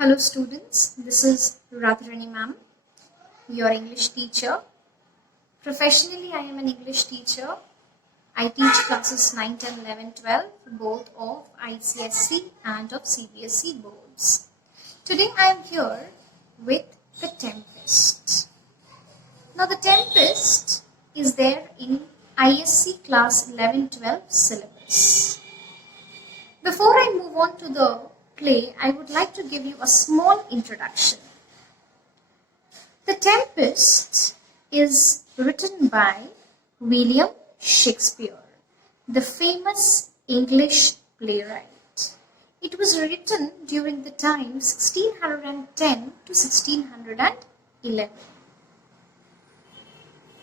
Hello students, this is Radharani ma'am, your English teacher. Professionally, I am an English teacher. I teach classes 9, 10, 11, 12, both of ICSE and of CBSE boards. Today I am here with the Tempest. Now the Tempest is there in ISC class 11, 12 syllabus. Before I move on to the play, I would like to give you a small introduction. The Tempest is written by William Shakespeare, the famous English playwright. It was written during the time 1610 to 1611.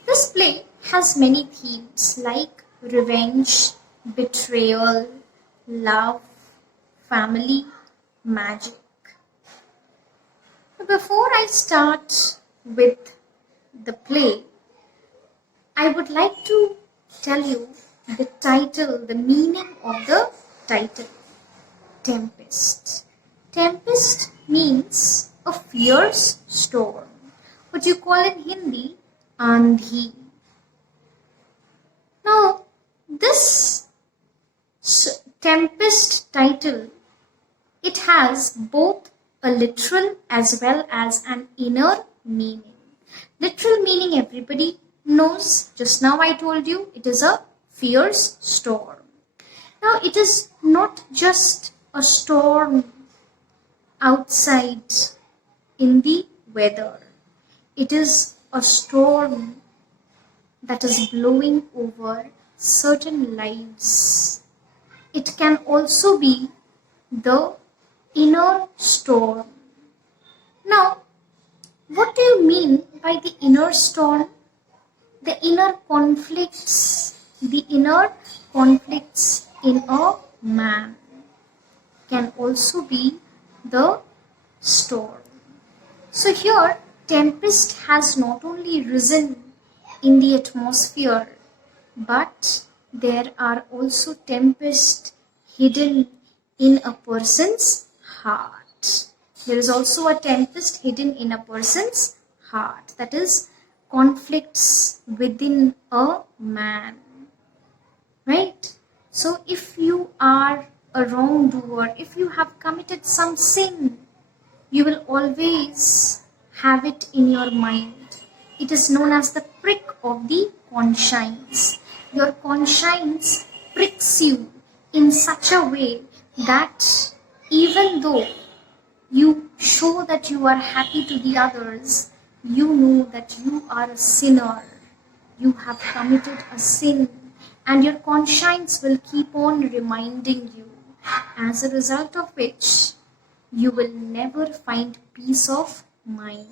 This play has many themes like revenge, betrayal, love, family, magic. Before I start with the play, I would like to tell you the title, the meaning of the title, Tempest. Tempest means a fierce storm. What you call in Hindi, Andhi. Now, this Tempest title, it has both a literal as well as an inner meaning. Literal meaning everybody knows. Just now I told you it is a fierce storm. Now it is not just a storm outside in the weather. It is a storm that is blowing over certain lives. It can also be the inner storm. Now, what do you mean by the inner storm? The inner conflicts in a man can also be the storm. So here, tempest has not only risen in the atmosphere, but there are also tempests hidden in a person's heart. There is also a tempest hidden in a person's heart. That is conflicts within a man. Right? So if you are a wrongdoer, if you have committed some sin, you will always have it in your mind. It is known as the prick of the conscience. Your conscience pricks you in such a way that even though you show that you are happy to the others, you know that you are a sinner. You have committed a sin, and your conscience will keep on reminding you, as a result of which you will never find peace of mind.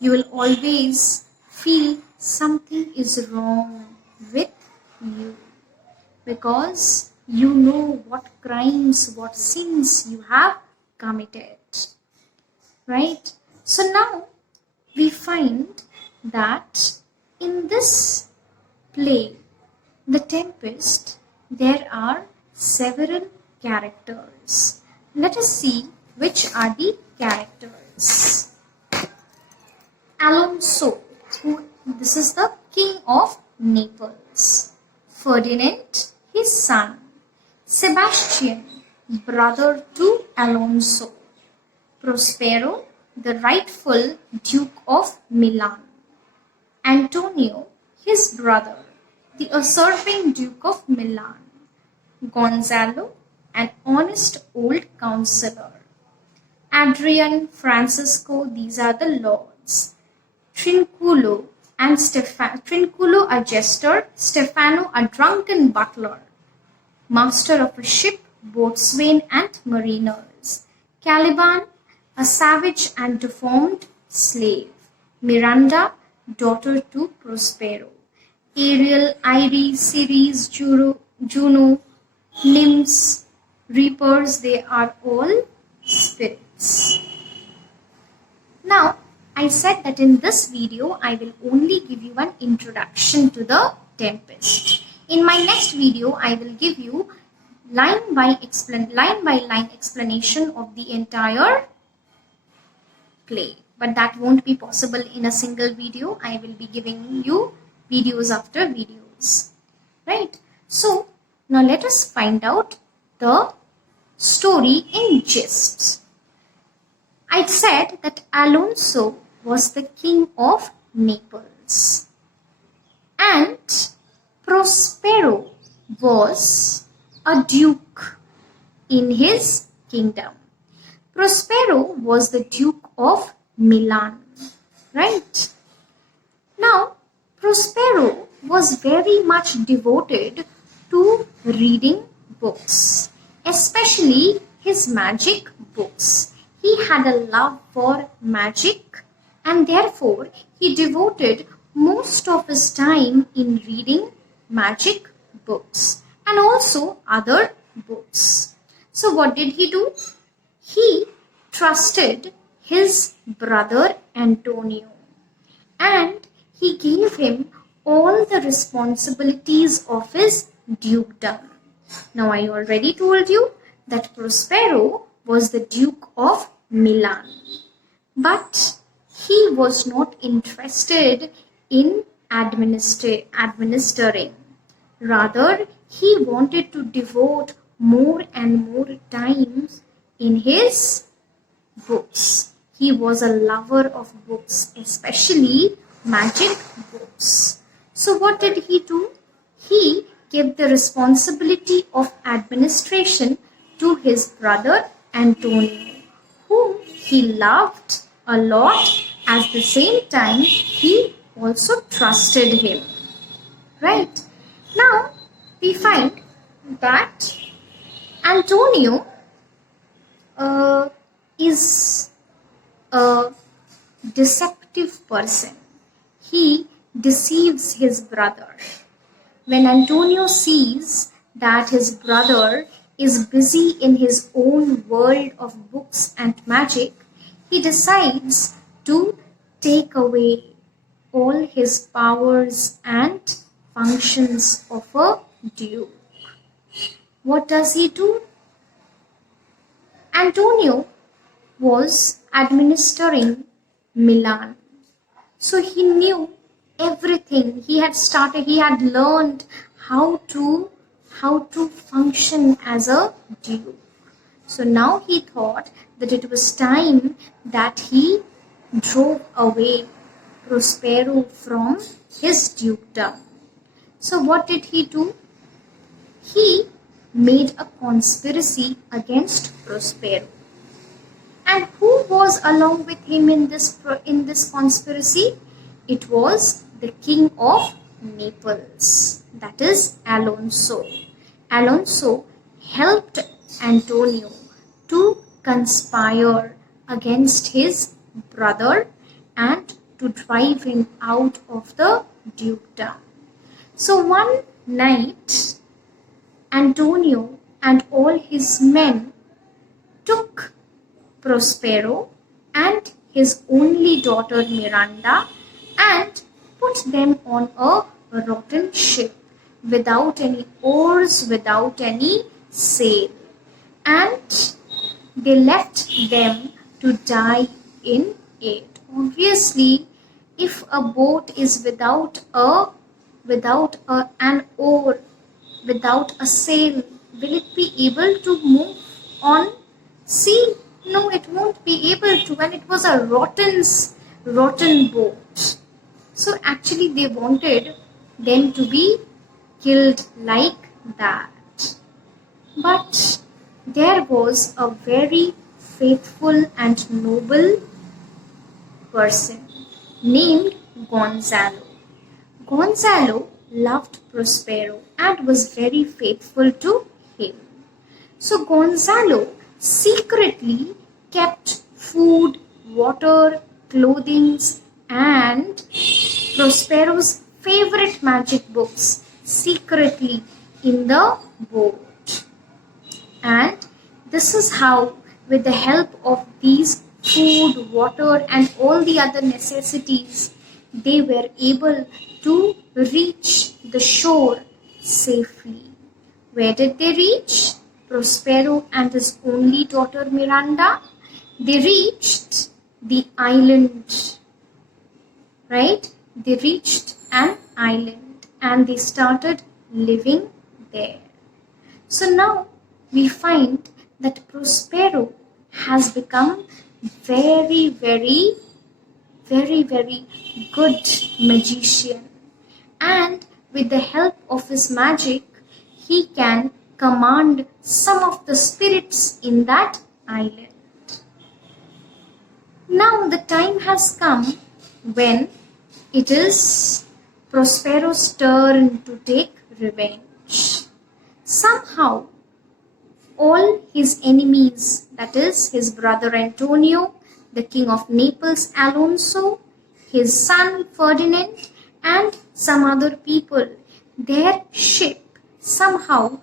You will always feel something is wrong with you, because you know what crimes, what sins you have committed. Right? So now we find that in this play, The Tempest, there are several characters. Let us see which are the characters. Alonso, this is the king of Naples. Ferdinand, his son. Sebastian, brother to Alonso. Prospero, the rightful Duke of Milan. Antonio, his brother, the usurping Duke of Milan. Gonzalo, an honest old counselor. Adrian, Francisco, these are the lords. Trinculo, Trinculo, a jester. Stefano, a drunken butler. Master of a ship, boatswain and mariners. Caliban, a savage and deformed slave. Miranda, daughter to Prospero. Ariel, Iris, Ceres, Juno, nymphs, reapers, they are all spirits. Now, I said that in this video, I will only give you an introduction to the Tempest. In my next video, I will give you line by line explanation of the entire play. But that won't be possible in a single video. I will be giving you videos after videos. Right? So, now let us find out the story in gist. I said that Alonso was the king of Naples and Prospero was a duke in his kingdom. Prospero was the Duke of Milan, right? Now, Prospero was very much devoted to reading books, especially his magic books. He had a love for magic and therefore he devoted most of his time in reading magic books and also other books. So what did he do? He trusted his brother Antonio and he gave him all the responsibilities of his dukedom. Now I already told you that Prospero was the Duke of Milan, but he was not interested in administering. Rather, he wanted to devote more and more time in his books. He was a lover of books, especially magic books. So what did he do? He gave the responsibility of administration to his brother Antonio, whom he loved a lot. At the same time, he also trusted him. Right? Now, we find that Antonio is a deceptive person. He deceives his brother. When Antonio sees that his brother is busy in his own world of books and magic, he decides to take away all his powers and functions of a duke. What does he do? Antonio was administering Milan. So he knew everything. He had learned how to function as a duke. So now he thought that it was time that he drove away Prospero from his dukedom. So what did he do? He made a conspiracy against Prospero. And who was along with him in this conspiracy? It was the king of Naples, that is Alonso. Alonso helped Antonio to conspire against his brother and to drive him out of the dukedom. So one night, Antonio and all his men took Prospero and his only daughter Miranda and put them on a rotten ship without any oars, without any sail, and they left them to die in it. Obviously, if a boat is without an oar, without a sail, will it be able to move on sea? No, it won't be able to, and it was a rotten boat. So actually they wanted them to be killed like that. But there was a very faithful and noble person named Gonzalo. Gonzalo loved Prospero and was very faithful to him. So Gonzalo secretly kept food, water, clothing, and Prospero's favorite magic books secretly in the boat. And this is how, with the help of these food, water, and all the other necessities, they were able to reach the shore safely. Where did they reach? Prospero and his only daughter Miranda. They reached the island, right? They reached an island and they started living there. So now we find that Prospero has become very, very, very, very good magician. And with the help of his magic, he can command some of the spirits in that island. Now the time has come when it is Prospero's turn to take revenge. Somehow, all his enemies, that is his brother Antonio, the king of Naples Alonso, his son Ferdinand, and some other people, their ship somehow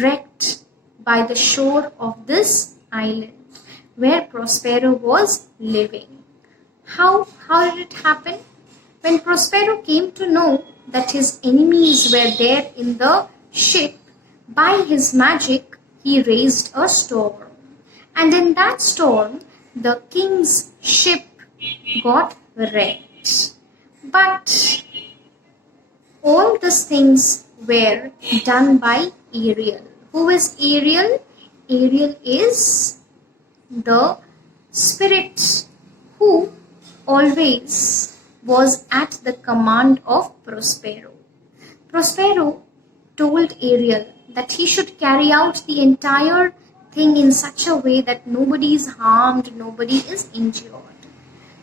wrecked by the shore of this island where Prospero was living. How did it happen? When Prospero came to know that his enemies were there in the ship, by his magic he raised a storm. And in that storm, the king's ship got wrecked. But all these things were done by Ariel. Who is Ariel? Ariel is the spirit who always was at the command of Prospero. Prospero told Ariel that he should carry out the entire thing in such a way that nobody is harmed, nobody is injured.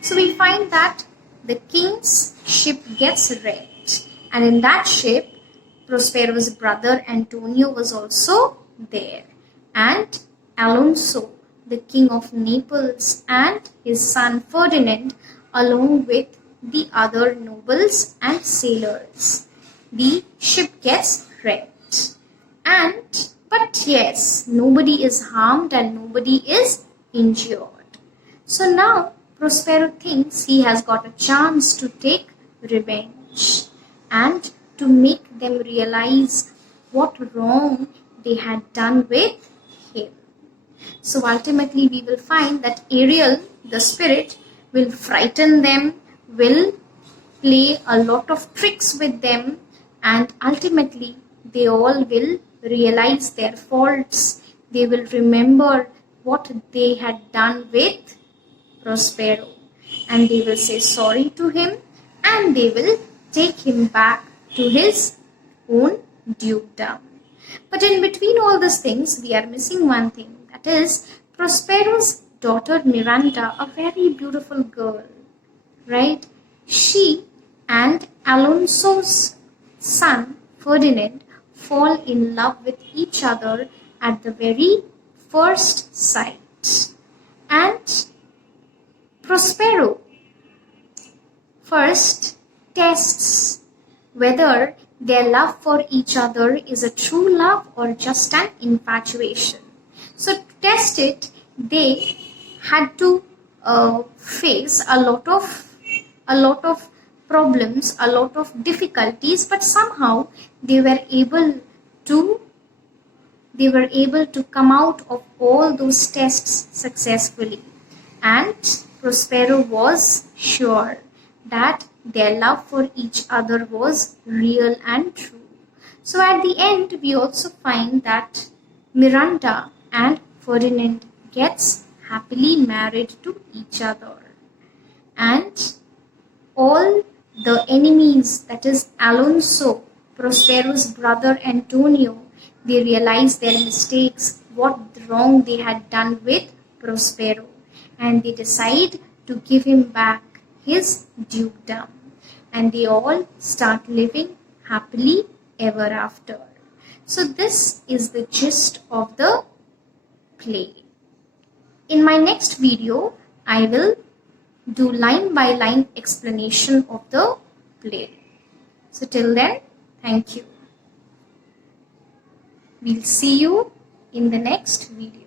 So we find that the king's ship gets wrecked, and in that ship, Prospero's brother Antonio was also there, and Alonso, the king of Naples, and his son Ferdinand, along with the other nobles and sailors. The ship gets wrecked. But yes, nobody is harmed and nobody is injured. So now Prospero thinks he has got a chance to take revenge and to make them realize what wrong they had done with him. So ultimately we will find that Ariel, the spirit, will frighten them, will play a lot of tricks with them, and ultimately they all will realize their faults. They will remember what they had done with Prospero, and they will say sorry to him, and they will take him back to his own dukedom. But in between all these things, we are missing one thing, that is Prospero's daughter Miranda, a very beautiful girl, right? She and Alonso's son Ferdinand fall in love with each other at the very first sight. And Prospero first tests whether their love for each other is a true love or just an infatuation. So to test it, they had to face a lot of problems, a lot of difficulties, but somehow they were able to come out of all those tests successfully. And Prospero was sure that their love for each other was real and true. So at the end, we also find that Miranda and Ferdinand gets happily married to each other. And all the enemies, that is Alonso, Prospero's brother Antonio, they realize their mistakes, what wrong they had done with Prospero, and they decide to give him back his dukedom, and they all start living happily ever after. So this is the gist of the play. In my next video, I will do line by line explanation of the play. So till then, thank you. We'll see you in the next video.